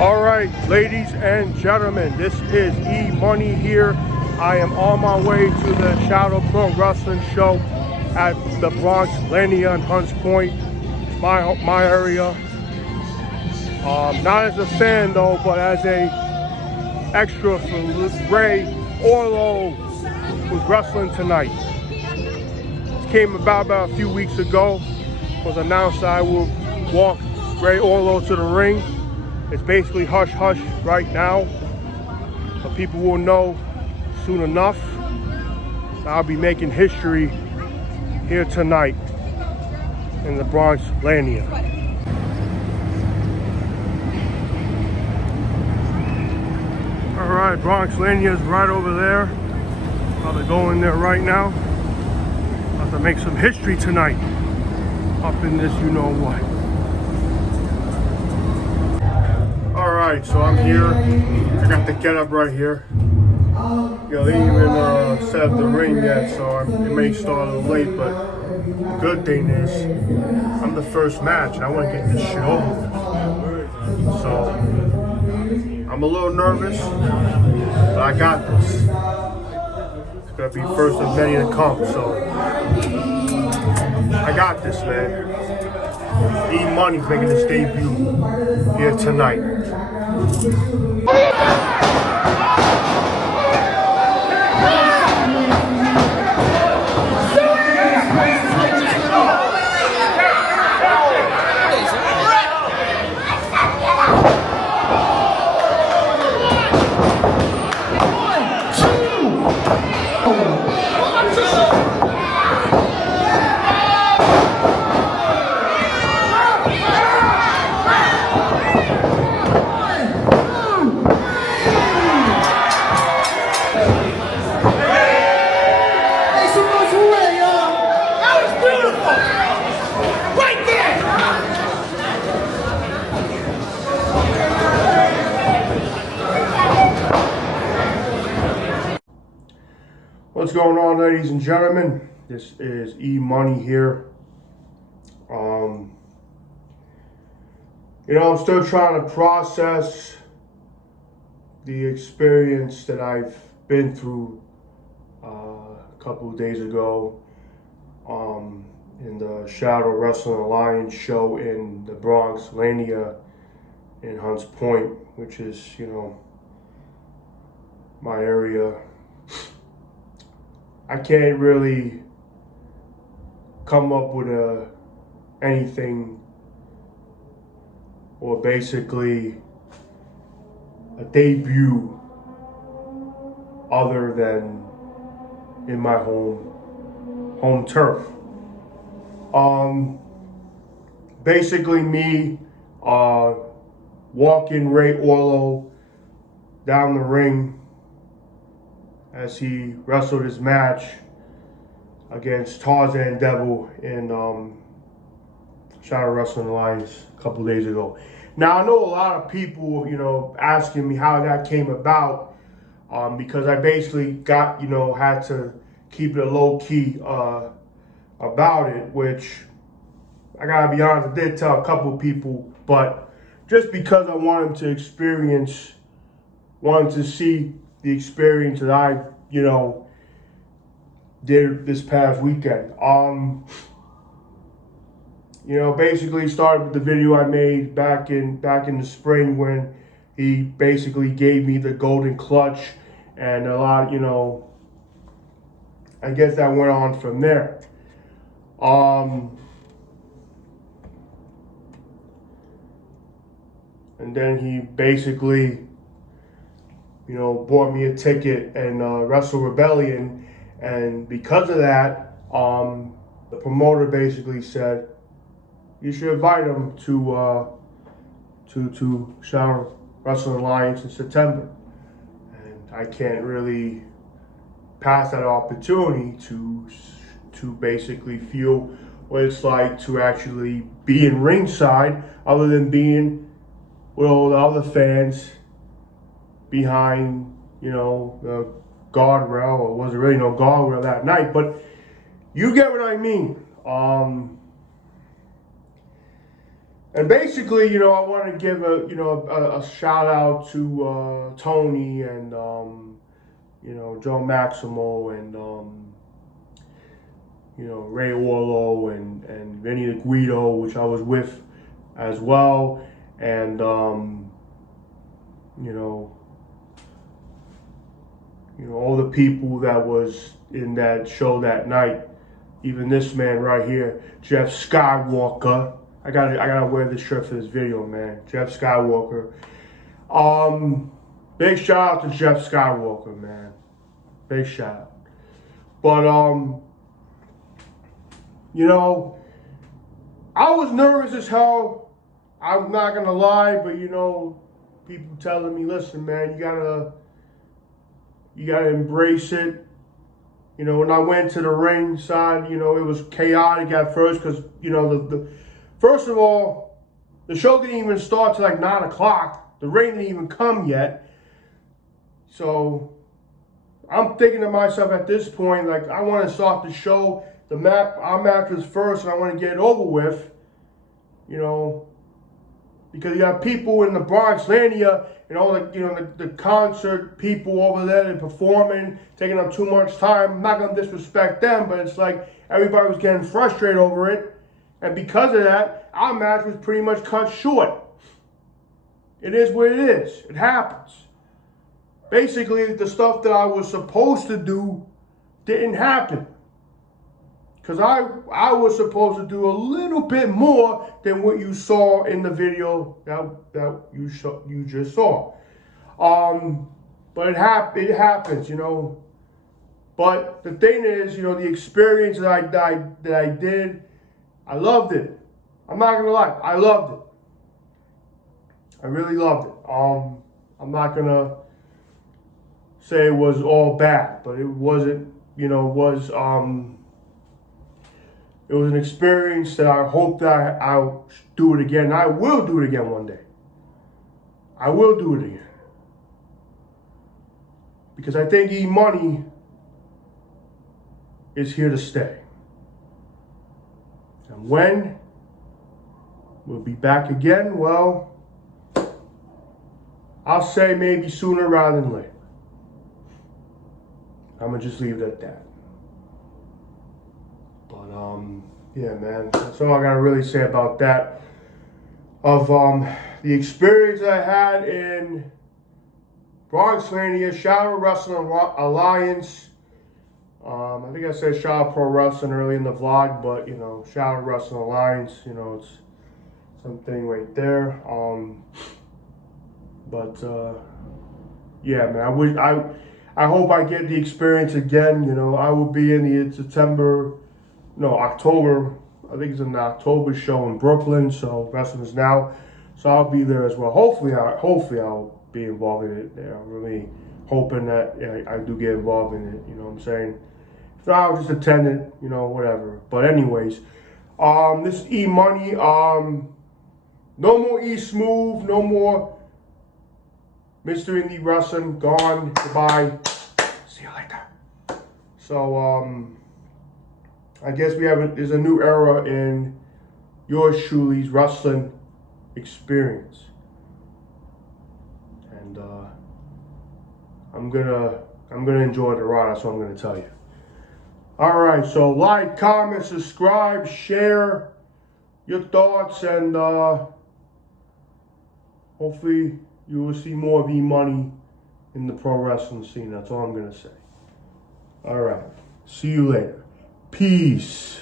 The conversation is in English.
All right, ladies and gentlemen, this is E Money here. I am on my way to the Shadow Pro Wrestling show at the Bronx Lania and Hunts Point, my area. Not as a fan though, but as a extra for Ray Orlo, who's wrestling tonight. This came about a few weeks ago. It was announced that I will walk Ray Orlo to the ring. It's basically hush hush right now, but people will know soon enough. I'll be making history here tonight in the Bronx Lania. All right, Bronx Lania is right over there. About to go in there right now. About to make some history tonight up in this you know what. All right, so I'm here. I got the get up right here. You know, they didn't even set up the ring yet, so it may start a little late, but the good thing is I'm the first match and I want to get this shit over with. So I'm a little nervous, but I got this. It's gonna be first of many to come, so I got this, man. E Money's making his debut here tonight. What's going on, ladies and gentlemen? This is E Money here. You know, I'm still trying to process the experience that I've been through a couple of days ago in the Shadow Wrestling Alliance show in the Bronx Lania in Hunts Point, which is, you know, my area. I can't really come up with anything or basically a debut other than in my home turf. Basically me walking Ray Orlo down the ring as he wrestled his match against Tarzan Devil in Shadow Wrestling Alliance a couple days ago. Now, I know a lot of people, you know, asking me how that came about because I basically got, you know, had to keep it low key about it, which I gotta be honest, I did tell a couple people, but just because I wanted to see the experience that I, you know, did this past weekend. You know, basically started with the video I made back in the spring when he basically gave me the golden clutch, and a lot, you know, I guess that went on from there. And then he basically, you know, bought me a ticket and Wrestle Rebellion, and because of that, the promoter basically said you should invite him to Shadow Wrestling Alliance in September, and I can't really pass that opportunity to basically feel what it's like to actually be in ringside, other than being with all the other fans behind, you know, the guardrail, or was there really no guardrail that night, but you get what I mean. And basically, I want to give a shout out to Tony and Joe Maximo and Ray Orlo and Vinny the Guido, which I was with as well, and all the people that was in that show that night. Even this man right here, Jeff Skywalker. I gotta wear this shirt for this video, man. Jeff Skywalker. Big shout out to Jeff Skywalker, man. Big shout out. But I was nervous as hell. I'm not gonna lie, but people telling me, listen, man, you gotta embrace it. When I went to the ring side, it was chaotic at first because, first of all, the show didn't even start till like 9 o'clock. The ring didn't even come yet. So I'm thinking to myself at this point, like, I want to start the show. Our match was first, and I want to get it over with, because you have people in the Bronxlandia and all the concert people over there that are performing, taking up too much time. I'm not going to disrespect them, but it's like everybody was getting frustrated over it. And because of that, our match was pretty much cut short. It is what it is. It happens. Basically, the stuff that I was supposed to do didn't happen. Because I was supposed to do a little bit more than what you saw in the video that you just saw. But it happens, But the thing is, the experience that I did, I loved it. I'm not gonna lie, I loved it. I really loved it. I'm not gonna say it was all bad, but it wasn't. It was an experience that I hope that I'll do it again. I will do it again one day. I will do it again. Because I think E-Money is here to stay. And when we'll be back again, well, I'll say maybe sooner rather than later. I'm going to just leave it at that. But, yeah, man, that's all I got to really say about that. Of the experience I had in Bronxlandia, Shadow Wrestling Alliance. I think I said Shadow Pro Wrestling early in the vlog, but, Shadow Wrestling Alliance, it's something right there. Yeah, man, I hope I get the experience again. I will be in the October, I think it's an October show in Brooklyn, so Wrestling Is Now. So I'll be there as well. Hopefully I'll be involved in it there. I'm really hoping that I do get involved in it, you know what I'm saying? If not, I'll just attend it, whatever. But anyways, this is E-Money. No more E-Smooth, no more Mr. Indie Wrestling, gone, goodbye, see you later. So, I guess there's a new era in yours truly's wrestling experience. And, I'm gonna enjoy the ride, that's what I'm gonna tell you. Alright, so like, comment, subscribe, share your thoughts, and, hopefully you will see more of E-Money in the pro wrestling scene. That's all I'm going to say. All right. See you later. Peace.